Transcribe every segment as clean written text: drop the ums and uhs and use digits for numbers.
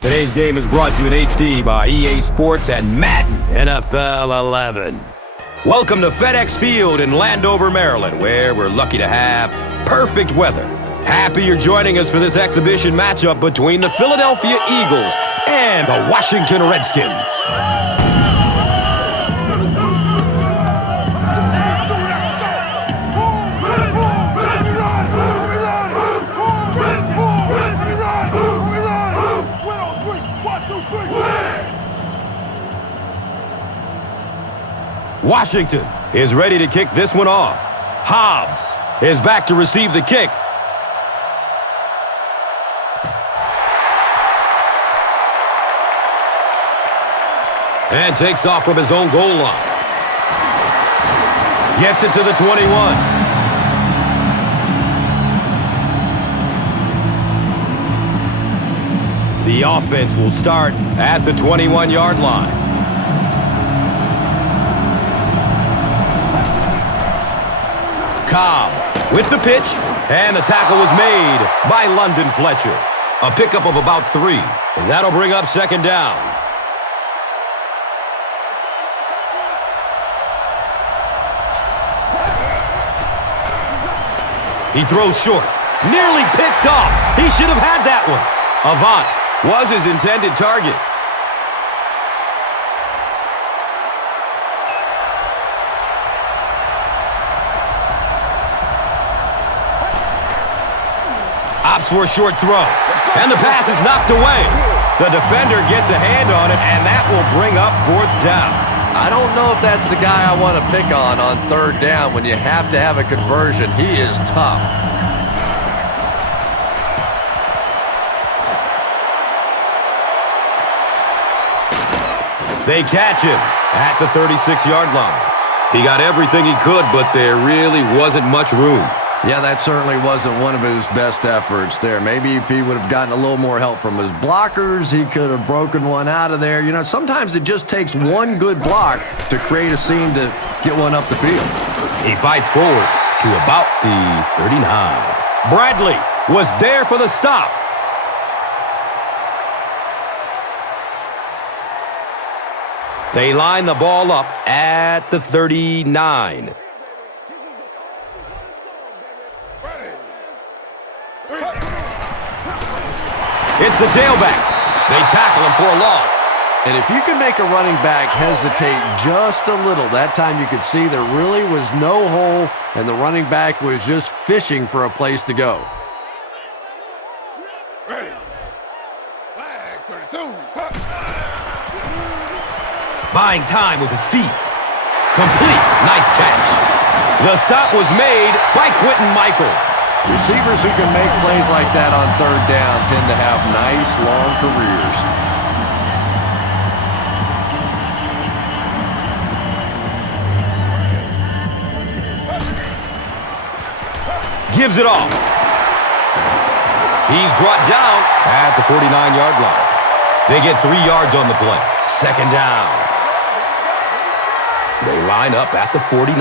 Today's game is brought to you in HD by EA Sports and Madden NFL 11. Welcome to FedEx Field in Landover, Maryland, where we're lucky to have perfect weather. Happy you're joining us for this exhibition matchup between the Philadelphia Eagles and the Washington Redskins. Washington is ready to kick this one off. Hobbs is back to receive the kick. And takes off from his own goal line. Gets it to the 21. The offense will start at the 21-yard line. Cobb with the pitch, and the tackle was made by London Fletcher. A pickup of about 3, and that'll bring up second down. He throws short, nearly picked off. He should have had that one. Avant was his intended target. Opts for a short throw, and the pass is knocked away. The defender gets a hand on it, and that will bring up fourth down. I don't know if that's the guy I want to pick on third down when you have to have a conversion. He is tough. They catch him at the 36-yard line. He got everything he could, but there really wasn't much room. Yeah, that certainly wasn't one of his best efforts there. Maybe if he would have gotten a little more help from his blockers, he could have broken one out of there. You know, sometimes it just takes one good block to create a seam to get one up the field. He fights forward to about the 39. Bradley was there for the stop. They line the ball up at the 39. It's the tailback. They tackle him for a loss. And if you can make a running back hesitate just a little, that time you could see there really was no hole, and the running back was just fishing for a place to go. Ready. Flag 32. Buying time with his feet. Complete. Nice catch. The stop was made by Quentin Michael. Receivers who can make plays like that on third down tend to have nice, long careers. Gives it off. He's brought down at the 49-yard line. They get 3 yards on the play. Second down. They line up at the 49.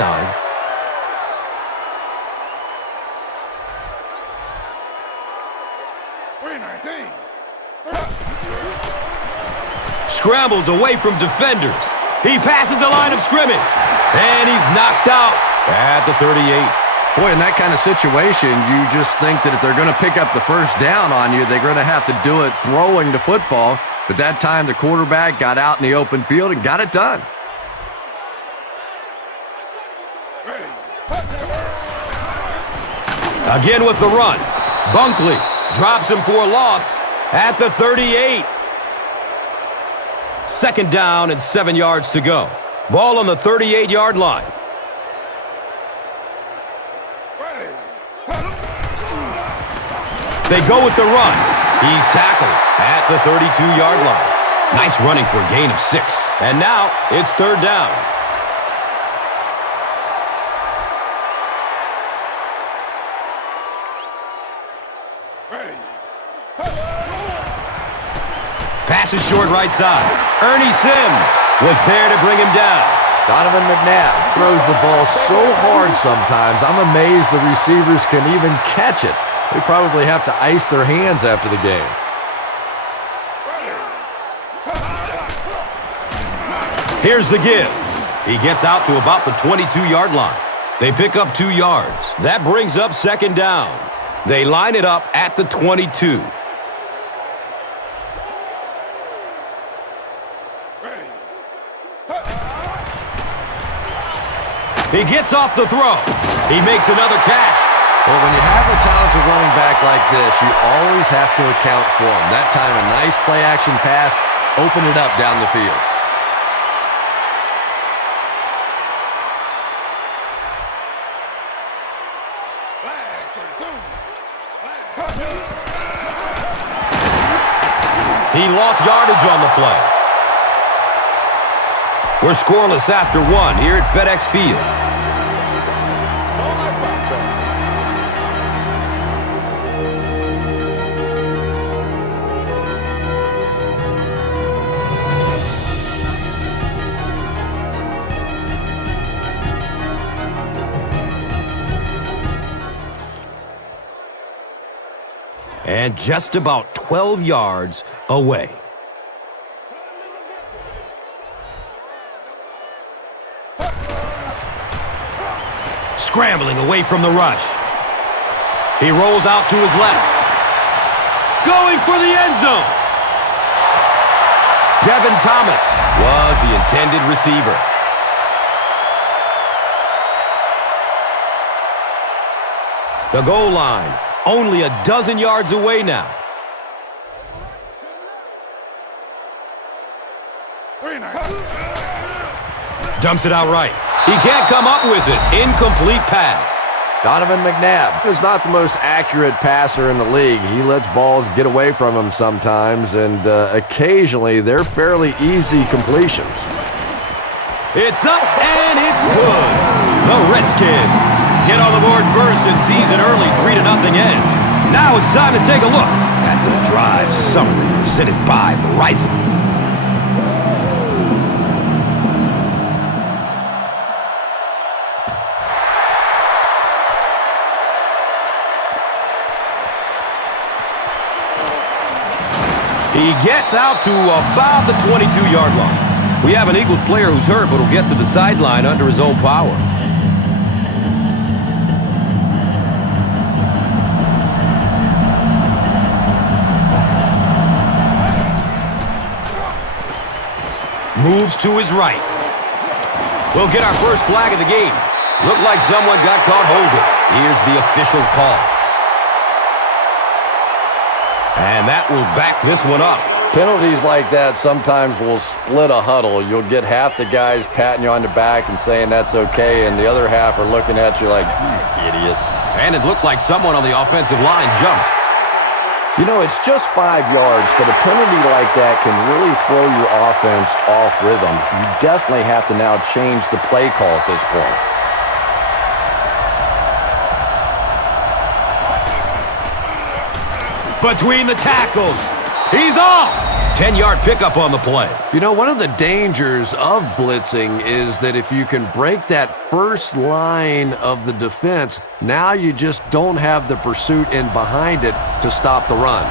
Scrambles away from defenders. He passes the line of scrimmage. And he's knocked out at the 38. Boy, in that kind of situation, you just think that if they're going to pick up the first down on you, they're going to have to do it throwing the football. But that time, the quarterback got out in the open field and got it done. Again with the run. Bunkley drops him for a loss at the 38. Second down and 7 yards to go. Ball on the 38-yard line. They go with the run. He's tackled at the 32-yard line. Nice running for a gain of 6. And now it's third down. Pass is short right side. Ernie Sims was there to bring him down. Donovan McNabb throws the ball so hard sometimes, I'm amazed the receivers can even catch it. They probably have to ice their hands after the game. Here's the give. He gets out to about the 22-yard line. They pick up 2 yards. That brings up second down. They line it up at the 22. He gets off the throw. He makes another catch. Well, when you have a talented running back like this, you always have to account for him. That time, a nice play-action pass, open it up down the field. He lost yardage on the play. We're scoreless after 1 here at FedEx Field. And just about 12 yards away. Scrambling away from the rush. He rolls out to his left. Going for the end zone. Devin Thomas was the intended receiver. The goal line, only a dozen yards away now. Dumps it out right. He can't come up with it. Incomplete pass. Donovan McNabb is not the most accurate passer in the league. He lets balls get away from him sometimes, and occasionally they're fairly easy completions. It's up, and it's good. The Redskins get on the board first and seize an early 3-0 edge. Now it's time to take a look at the drive summary presented by Verizon. He gets out to about the 22-yard line. We have an Eagles player who's hurt, but will get to the sideline under his own power. Moves to his right. We'll get our first flag of the game. Looked like someone got caught holding. Here's the official call. And that will back this one up. Penalties like that sometimes will split a huddle. You'll get half the guys patting you on the back and saying that's okay, and the other half are looking at you like, you idiot. And it looked like someone on the offensive line jumped. You know, it's just 5 yards, but a penalty like that can really throw your offense off rhythm. You definitely have to now change the play call at this point. Between the tackles. He's off. 10-yard pickup on the play. You know, one of the dangers of blitzing is that if you can break that first line of the defense, now you just don't have the pursuit in behind it to stop the run.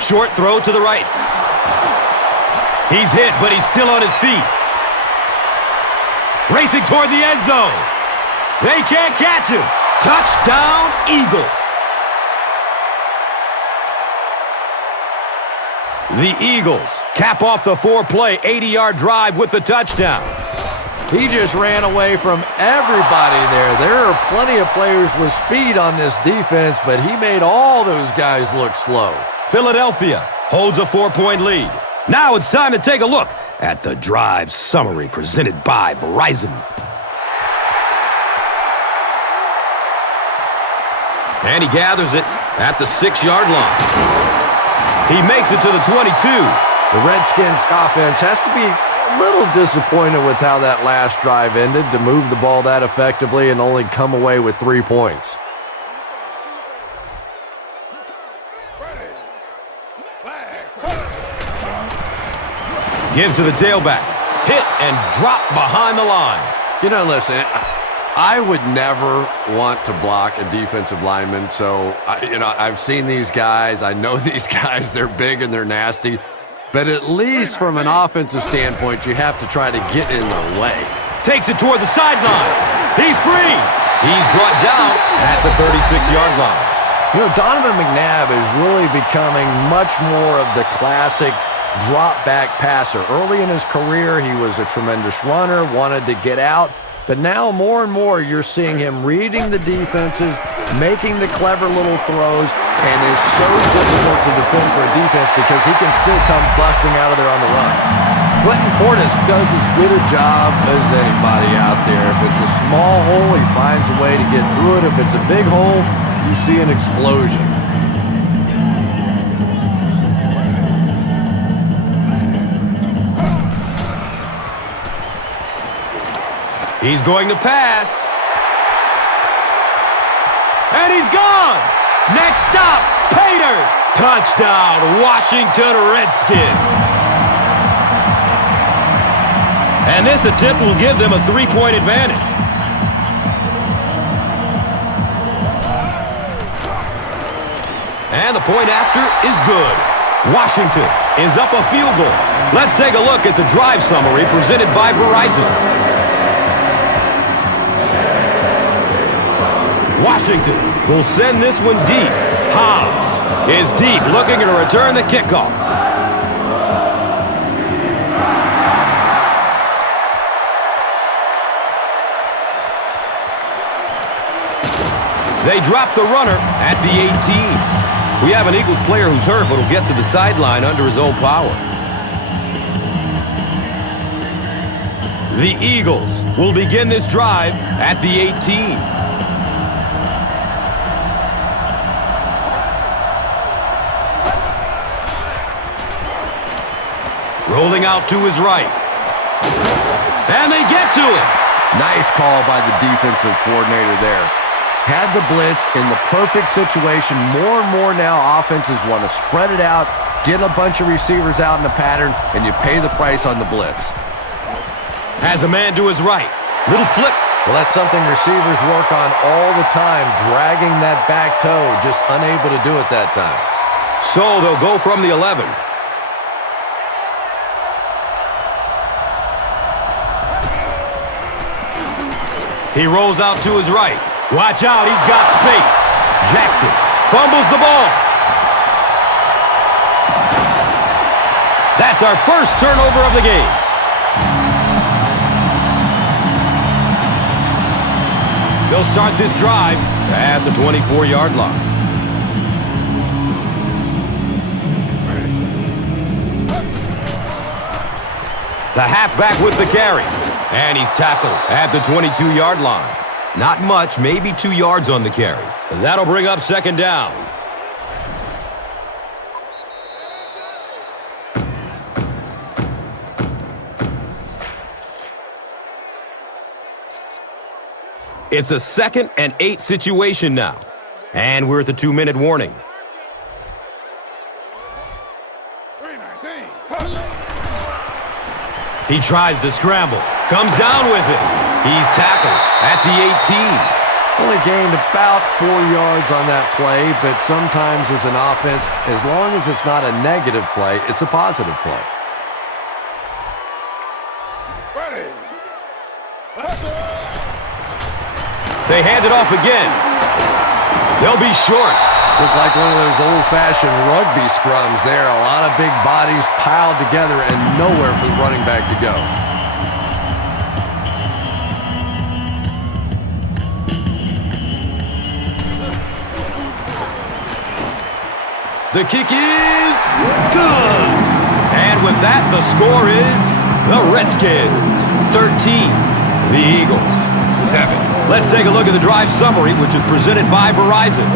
Short throw to the right. He's hit, but he's still on his feet. Racing toward the end zone. They can't catch him. Touchdown, Eagles. The Eagles cap off the 4-play, 80-yard drive with the touchdown. He just ran away from everybody there. There are plenty of players with speed on this defense, but he made all those guys look slow. Philadelphia holds a 4-point lead. Now it's time to take a look at the drive summary presented by Verizon. And he gathers it at the 6-yard line. He makes it to the 22. The Redskins offense has to be a little disappointed with how that last drive ended, to move the ball that effectively and only come away with 3 points. Give to the tailback. Hit and drop behind the line. You know, listen, I would never want to block a defensive lineman. So, I've seen these guys. I know these guys. They're big and they're nasty. But at least from an offensive standpoint, you have to try to get in their way. Takes it toward the sideline. He's free. He's brought down at the 36-yard line. You know, Donovan McNabb is really becoming much more of the classic drop-back passer. Early in his career, he was a tremendous runner, wanted to get out. But now more and more you're seeing him reading the defenses, making the clever little throws, and is so difficult to defend for a defense because he can still come busting out of there on the run. Clinton Portis does as good a job as anybody out there. If it's a small hole, he finds a way to get through it. If it's a big hole, you see an explosion. He's going to pass. And he's gone. Next stop, Pater. Touchdown, Washington Redskins. And this attempt will give them a 3-point advantage. And the point after is good. Washington is up a field goal. Let's take a look at the drive summary presented by Verizon. Washington will send this one deep. Hobbs is deep, looking to return the kickoff. They drop the runner at the 18. We have an Eagles player who's hurt, but will get to the sideline under his own power. The Eagles will begin this drive at the 18. Rolling out to his right. And they get to it. Nice call by the defensive coordinator there. Had the blitz in the perfect situation. More and more now offenses want to spread it out, get a bunch of receivers out in a pattern, and you pay the price on the blitz. Has a man to his right. Little flip. Well, that's something receivers work on all the time, dragging that back toe, just unable to do it that time. So they'll go from the 11. He rolls out to his right. Watch out, he's got space. Jackson fumbles the ball. That's our first turnover of the game. They'll start this drive at the 24-yard line. The halfback with the carry. And he's tackled at the 22-yard line. Not much, maybe 2 yards on the carry. That'll bring up second down. It's a 2nd and 8 situation now. And we're at the 2-minute warning. 319. He tries to scramble. Comes down with it. He's tackled at the 18. Only gained about 4 yards on that play, but sometimes as an offense, as long as it's not a negative play, it's a positive play. Ready. They hand it off again. They'll be short. Looked like one of those old-fashioned rugby scrums there. A lot of big bodies piled together and nowhere for the running back to go. The kick is good. And with that, the score is the Redskins 13, the Eagles 7. Let's take a look at the drive summary, which is presented by Verizon.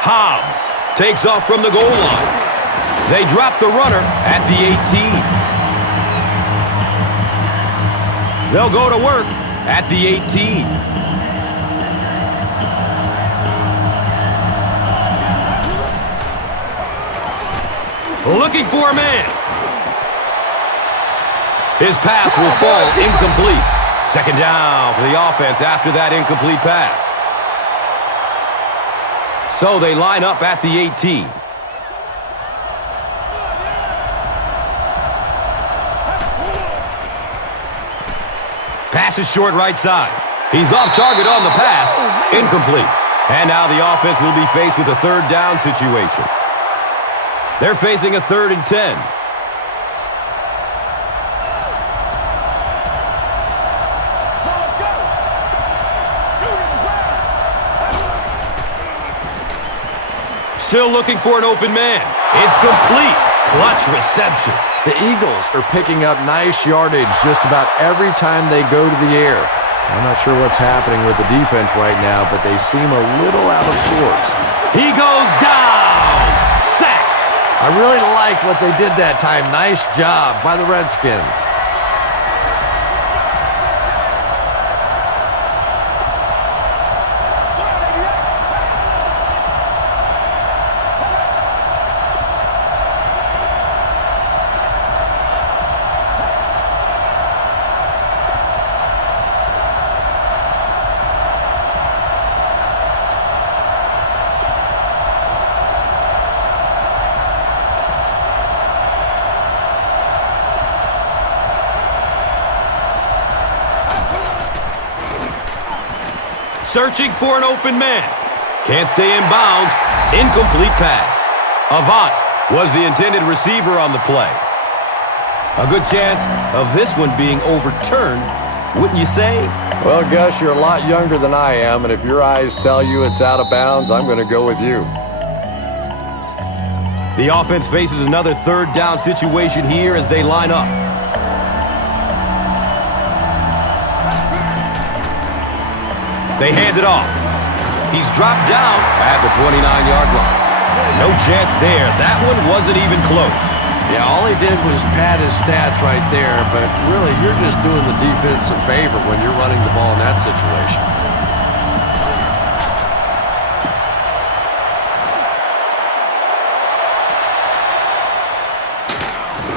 Hobbs takes off from the goal line. They drop the runner at the 18. They'll go to work at the 18. Looking for a man. His pass will fall incomplete. Second down for the offense after that incomplete pass. So they line up at the 18. Pass is short right side. He's off target on the pass. Incomplete. And now the offense will be faced with a third down situation. They're facing a 3rd and 10. Still looking for an open man. It's complete. Clutch reception. The Eagles are picking up nice yardage just about every time they go to the air. I'm not sure what's happening with the defense right now, but they seem a little out of sorts. He goes down. Sack. I really like what they did that time. Nice job by the Redskins. Searching for an open man. Can't stay in bounds. Incomplete pass. Avant was the intended receiver on the play. A good chance of this one being overturned, wouldn't you say? Well, Gus, you're a lot younger than I am, and if your eyes tell you it's out of bounds, I'm going to go with you. The offense faces another 3rd down situation here as they line up. They hand it off. He's dropped down at the 29-yard line. No chance there. That one wasn't even close. Yeah, all he did was pad his stats right there, but really, you're just doing the defense a favor when you're running the ball in that situation.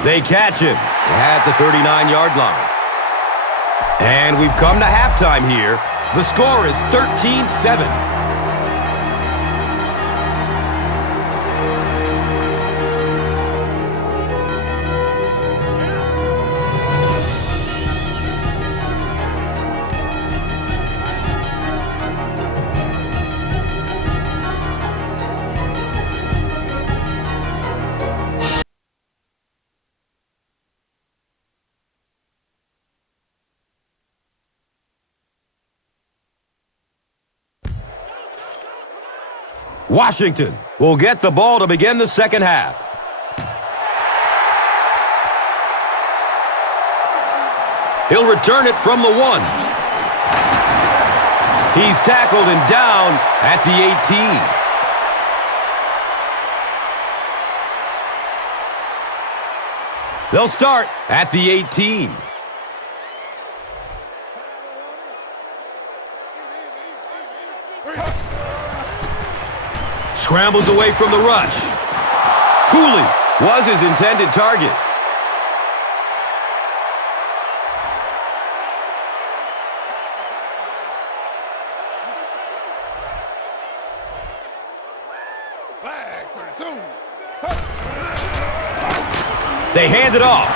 They catch him at the 39-yard line. And we've come to halftime here. The score is 13-7. Washington will get the ball to begin the second half. He'll return it from the 1. He's tackled and down at the 18. They'll start at the 18. Scrambles away from the rush. Cooley was his intended target. They hand it off.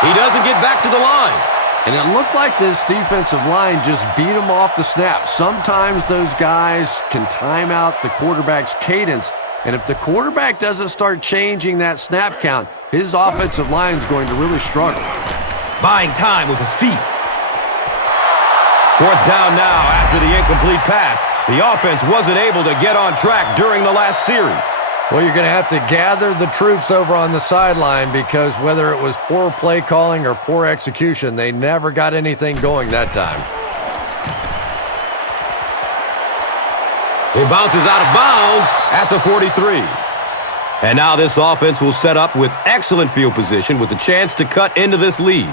He doesn't get back to the line. And it looked like this defensive line just beat him off the snap. Sometimes those guys can time out the quarterback's cadence. And if the quarterback doesn't start changing that snap count, his offensive line is going to really struggle. Buying time with his feet. 4th down now after the incomplete pass. The offense wasn't able to get on track during the last series. Well, you're going to have to gather the troops over on the sideline because whether it was poor play calling or poor execution, they never got anything going that time. It bounces out of bounds at the 43. And now this offense will set up with excellent field position with a chance to cut into this lead.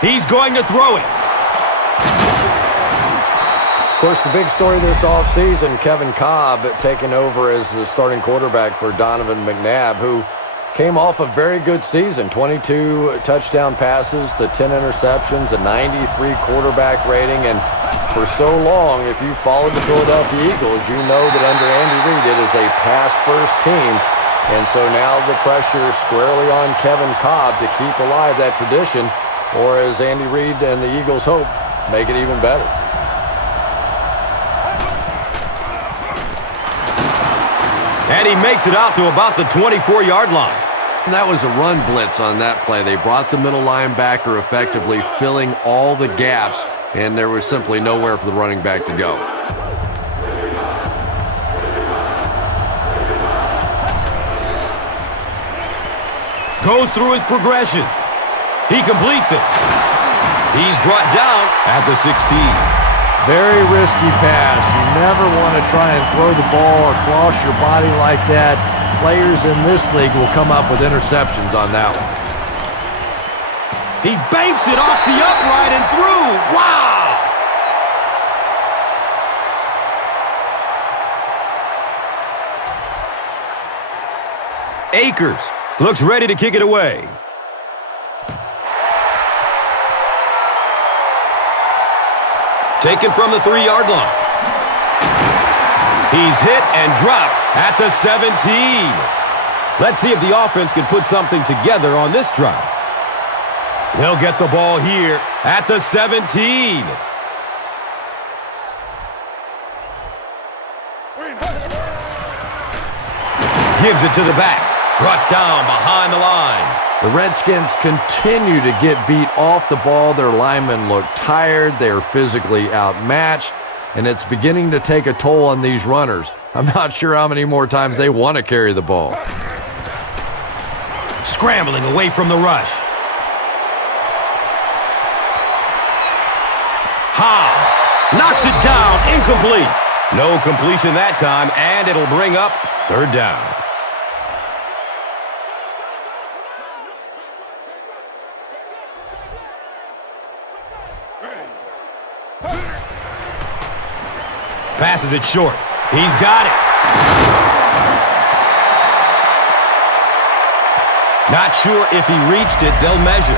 He's going to throw it. Of course, the big story this offseason, Kevin Cobb taking over as the starting quarterback for Donovan McNabb, who came off a very good season, 22 touchdown passes to 10 interceptions, a 93 quarterback rating, and for so long, if you followed the Philadelphia Eagles, you know that under Andy Reid, it is a pass-first team, and so now the pressure is squarely on Kevin Cobb to keep alive that tradition, or as Andy Reid and the Eagles hope, make it even better. And he makes it out to about the 24-yard line. And that was a run blitz on that play. They brought the middle linebacker effectively, filling all the gaps, and there was simply nowhere for the running back to go. Goes through his progression. He completes it. He's brought down at the 16. Very risky pass. You never want to try and throw the ball across your body like that. Players in this league will come up with interceptions on that one. He banks it off the upright and through. Wow! Akers looks ready to kick it away. Taken from the 3-yard line. He's hit and dropped at the 17. Let's see if the offense can put something together on this drive. They'll get the ball here at the 17. Gives it to the back. Brought down behind the line. The Redskins continue to get beat off the ball. Their linemen look tired. They're physically outmatched, and it's beginning to take a toll on these runners. I'm not sure how many more times they want to carry the ball. Scrambling away from the rush. Hobbs knocks it down, incomplete. No completion that time, and it'll bring up 3rd down. Passes it short. He's got it. Not sure if he reached it. They'll measure.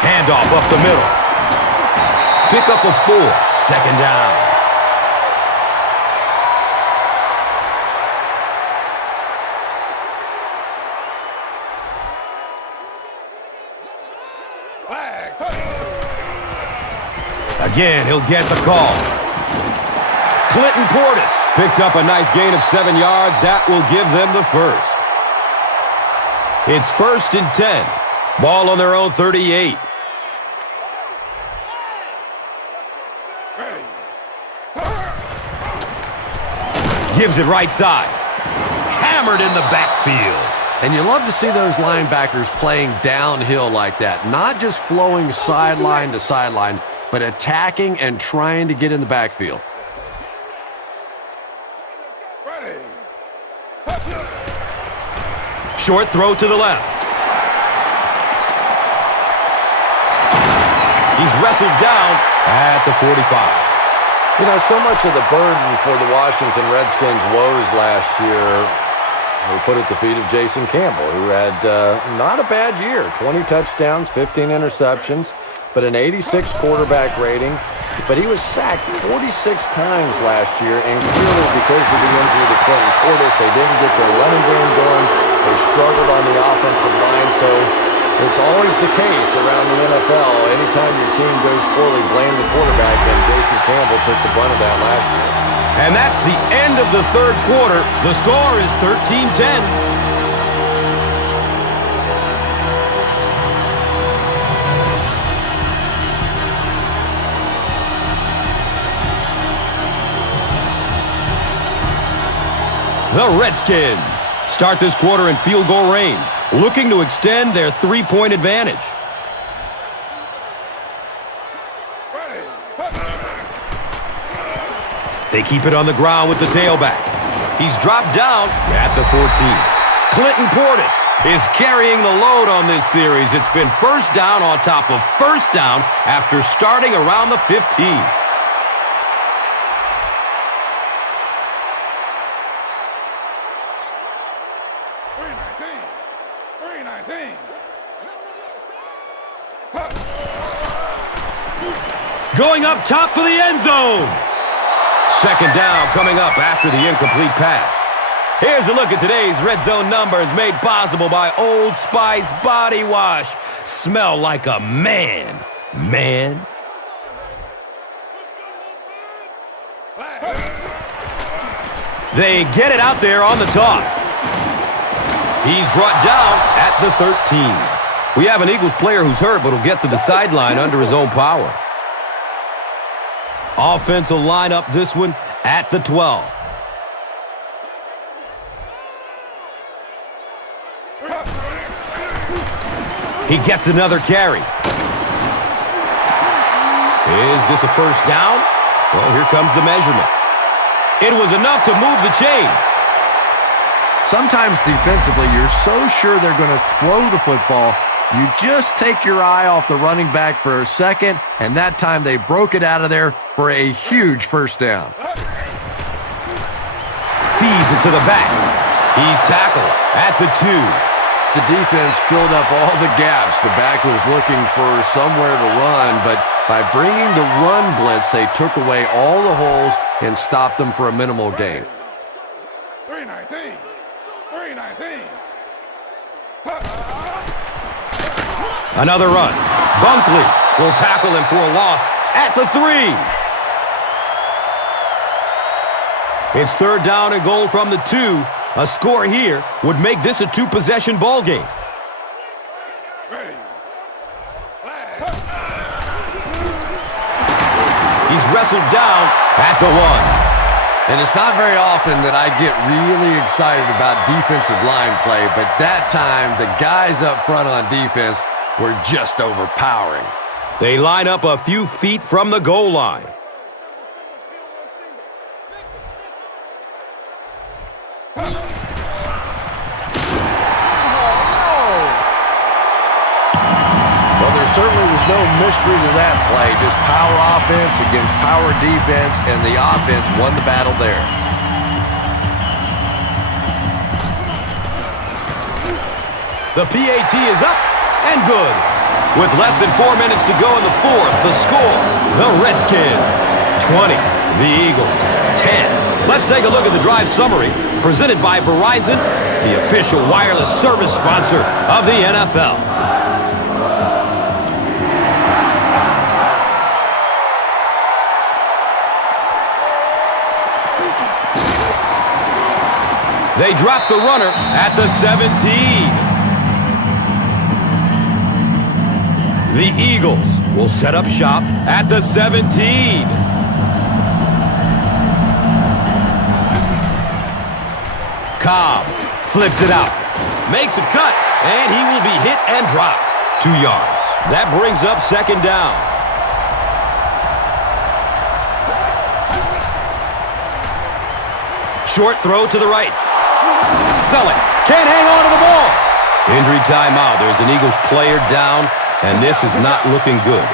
Handoff up the middle. Pick up a 4. 2nd down. Again, he'll get the call. Clinton Portis picked up a nice gain of 7 yards. That will give them the first. It's 1st and 10. Ball on their own 38. Gives it right side. Hammered in the backfield. And you love to see those linebackers playing downhill like that. Not just flowing sideline to sideline, but attacking and trying to get in the backfield. Short throw to the left. He's wrestled down at the 45. You know, so much of the burden for the Washington Redskins' woes last year were put at the feet of Jason Campbell, who had not a bad year. 20 touchdowns, 15 interceptions, but an 86 quarterback rating. But he was sacked 46 times last year, and clearly because of the injury to Clinton Portis, they didn't get their running game going. They struggled on the offensive line, so It's always the case around the NFL. Anytime your team goes poorly, blame the quarterback, and Jason Campbell took the brunt of that last year. And that's the end of the third quarter. The score is 13-10. The Redskins start this quarter in field goal range, looking to extend their three-point advantage. They keep it on the ground with the tailback. He's dropped down at the 14. Clinton Portis is carrying the load on this series. It's been first down on top of first down after starting around the 15. Going up top for the end zone. Second down coming up after the incomplete pass. Here's a look at today's red zone numbers made possible by Old Spice Body Wash. Smell like a man. Man. They get it out there on the toss. He's brought down at the 13. We have an Eagles player who's hurt, but will get to the sideline under his own power. Offense will line up this one at the 12. He gets another carry. Is this a first down? Well, here comes the measurement. It was enough to move the chains. Sometimes defensively, you're so sure they're going to throw the football, you just take your eye off the running back for a second, and that time they broke it out of there for a huge first down. Feeds it to the back. He's tackled at the 2. The defense filled up all the gaps. The back was looking for somewhere to run, but by bringing the run blitz, they took away all the holes and stopped them for a minimal gain. 319. 319. Another run. Bunkley will tackle him for a loss at the 3. It's third down and goal from the 2. A score here would make this a 2-possession ball game. He's wrestled down at the 1. And it's not very often that I get really excited about defensive line play, but that time the guys up front on defense were just overpowering. They line up a few feet from the goal line. Well, there certainly was no mystery to that play. Just power offense against power defense, and the offense won the battle there. The PAT is up and good. With less than 4 minutes to go in the fourth, the score, the Redskins 20, the Eagles 10. Let's take a look at the drive summary presented by Verizon, the official wireless service sponsor of the NFL. They drop the runner at the 17. The Eagles will set up shop at the 17. Cobb flips it out, makes a cut, and he will be hit and dropped. 2 yards. That brings up second down. Short throw to the right. Sully can't hang on to the ball. Injury timeout. There's an Eagles player down, and this is not looking good.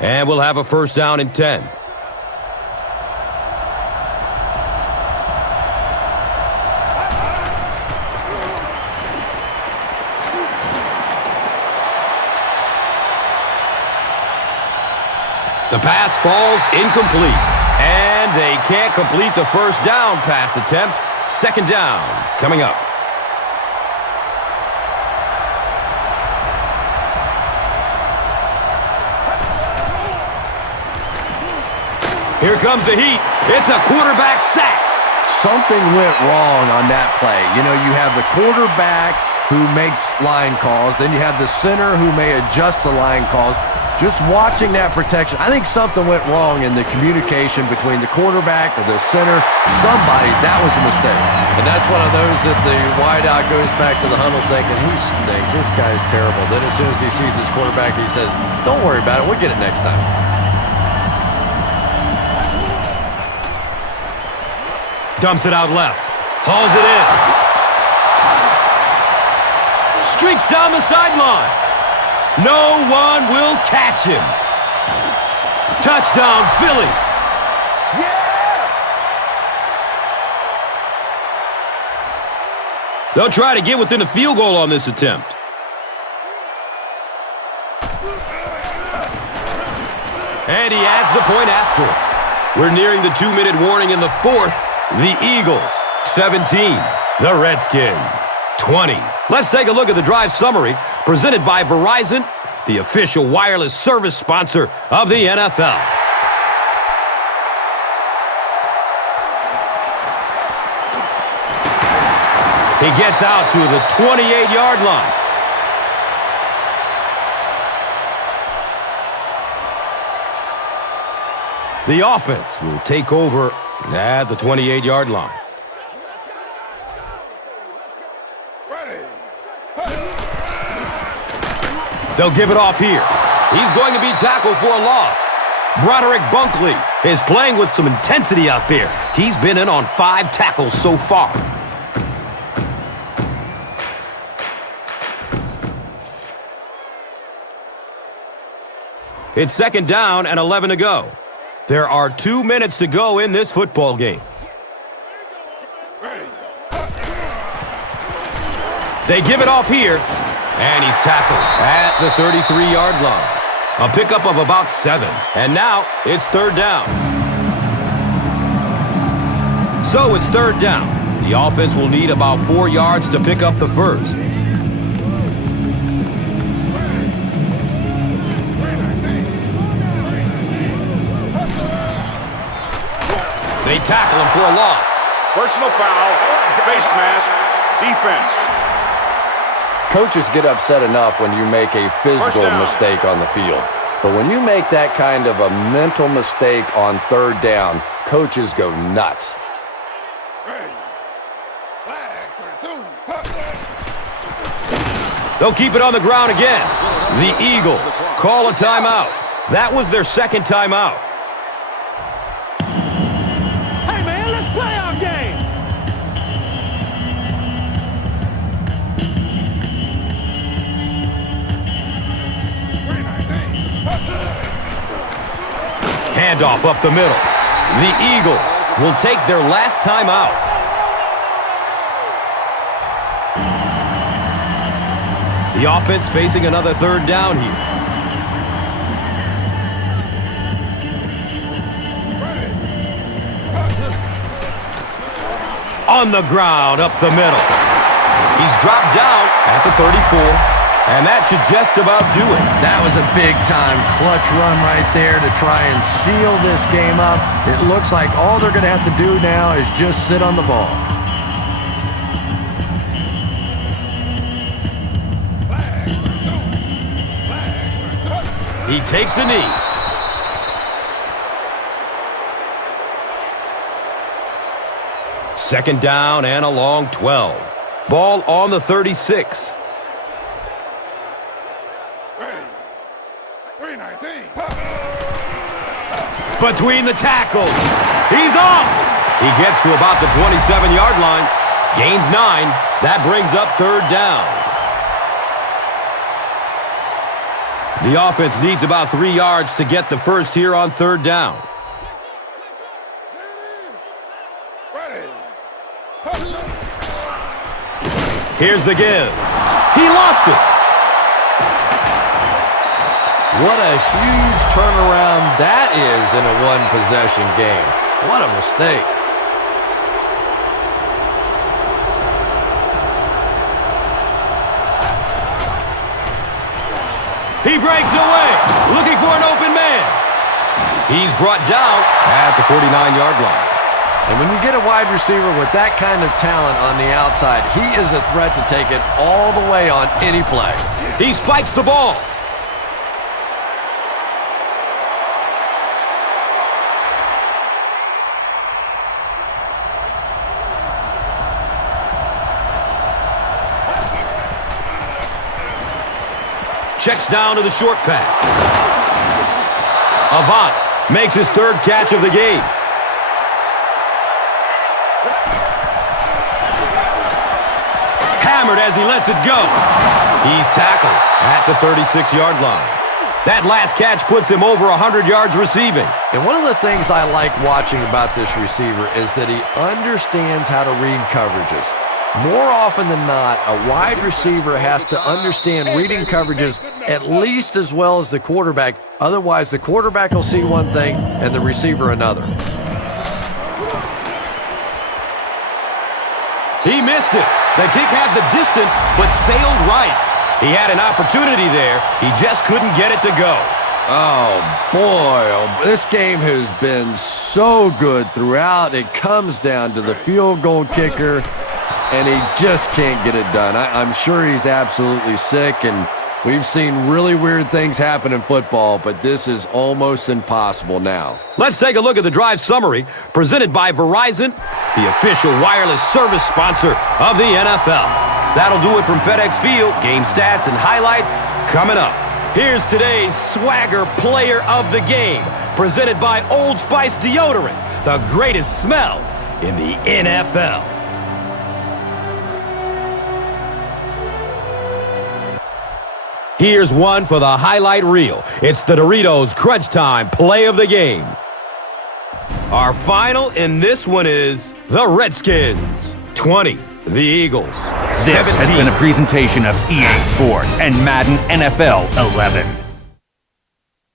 And we'll have a first down and 10. The pass falls incomplete. And And they can't complete the first down pass attempt. Second down coming up. Here comes the heat. It's a quarterback sack. Something went wrong on that play. You know, you have the quarterback who makes line calls, then you have the center who may adjust the line calls. Just watching that protection, I think something went wrong in the communication between the quarterback or the center. Somebody, that was a mistake. And that's one of those that the wideout goes back to the huddle thinking, he stinks, this guy's terrible. Then as soon as he sees his quarterback, he says, don't worry about it, we'll get it next time. Dumps it out left. Hauls it in. Streaks down the sideline. No one will catch him. Touchdown, Philly. Yeah! They'll try to get within a field goal on this attempt. And he adds the point after. We're nearing the 2-minute warning in the fourth. The Eagles, 17. The Redskins, 20. Let's take a look at the drive summary presented by Verizon, the official wireless service sponsor of the NFL. He gets out to the 28-yard line. The offense will take over at the 28-yard line. They'll give it off here. He's going to be tackled for a loss. Broderick Bunkley is playing with some intensity out there. He's been in on 5 tackles so far. It's second down and 11 to go. There are 2 minutes to go in this football game. They give it off here, and he's tackled at the 33-yard line. A pickup of about 7, and now it's third down. So it's third down. The offense will need about 4 yards to pick up the first. They tackle him for a loss. Personal foul, face mask, defense. Coaches get upset enough when you make a physical mistake on the field. But when you make that kind of a mental mistake on third down, coaches go nuts. They'll keep it on the ground again. The Eagles call a timeout. That was their second timeout. Handoff up the middle. The Eagles will take their last time out. The offense facing another third down here. On the ground, up the middle. He's dropped down at the 34. And that should just about do it. That was a big-time clutch run right there to try and seal this game up. It looks like all they're going to have to do now is just sit on the ball. He takes a knee. Second down and a long 12. Ball on the 36. Between the tackles. He's off. He gets to about the 27-yard line. Gains 9. That brings up third down. The offense needs about 3 yards to get the first here on third down. Here's the give. He lost it. What a huge turnaround that is in a one-possession game. What a mistake. He breaks away, looking for an open man. He's brought down at the 49-yard line. And when you get a wide receiver with that kind of talent on the outside, he is a threat to take it all the way on any play. He spikes the ball. Checks down to the short pass. Avant makes his third catch of the game. Hammered as he lets it go. He's tackled at the 36-yard line. That last catch puts him over 100 yards receiving. And one of the things I like watching about this receiver is that he understands how to read coverages. More often than not, a wide receiver has to understand reading coverages at least as well as the quarterback. Otherwise, the quarterback will see one thing and the receiver another. He missed it. The kick had the distance, but sailed right. He had an opportunity there. He just couldn't get it to go. Oh, boy. This game has been so good throughout. It comes down to the field goal kicker, and he just can't get it done. I'm sure he's absolutely sick, and we've seen really weird things happen in football, but this is almost impossible now. Let's take a look at the drive summary presented by Verizon, the official wireless service sponsor of the NFL. That'll do it from FedEx Field. Game stats and highlights coming up. Here's today's Swagger Player of the Game, presented by Old Spice Deodorant, the greatest smell in the NFL. Here's one for the highlight reel. It's the Doritos Crunch Time Play of the Game. Our final in this one is the Redskins 20, the Eagles 17. This has been a presentation of EA Sports and Madden NFL 11.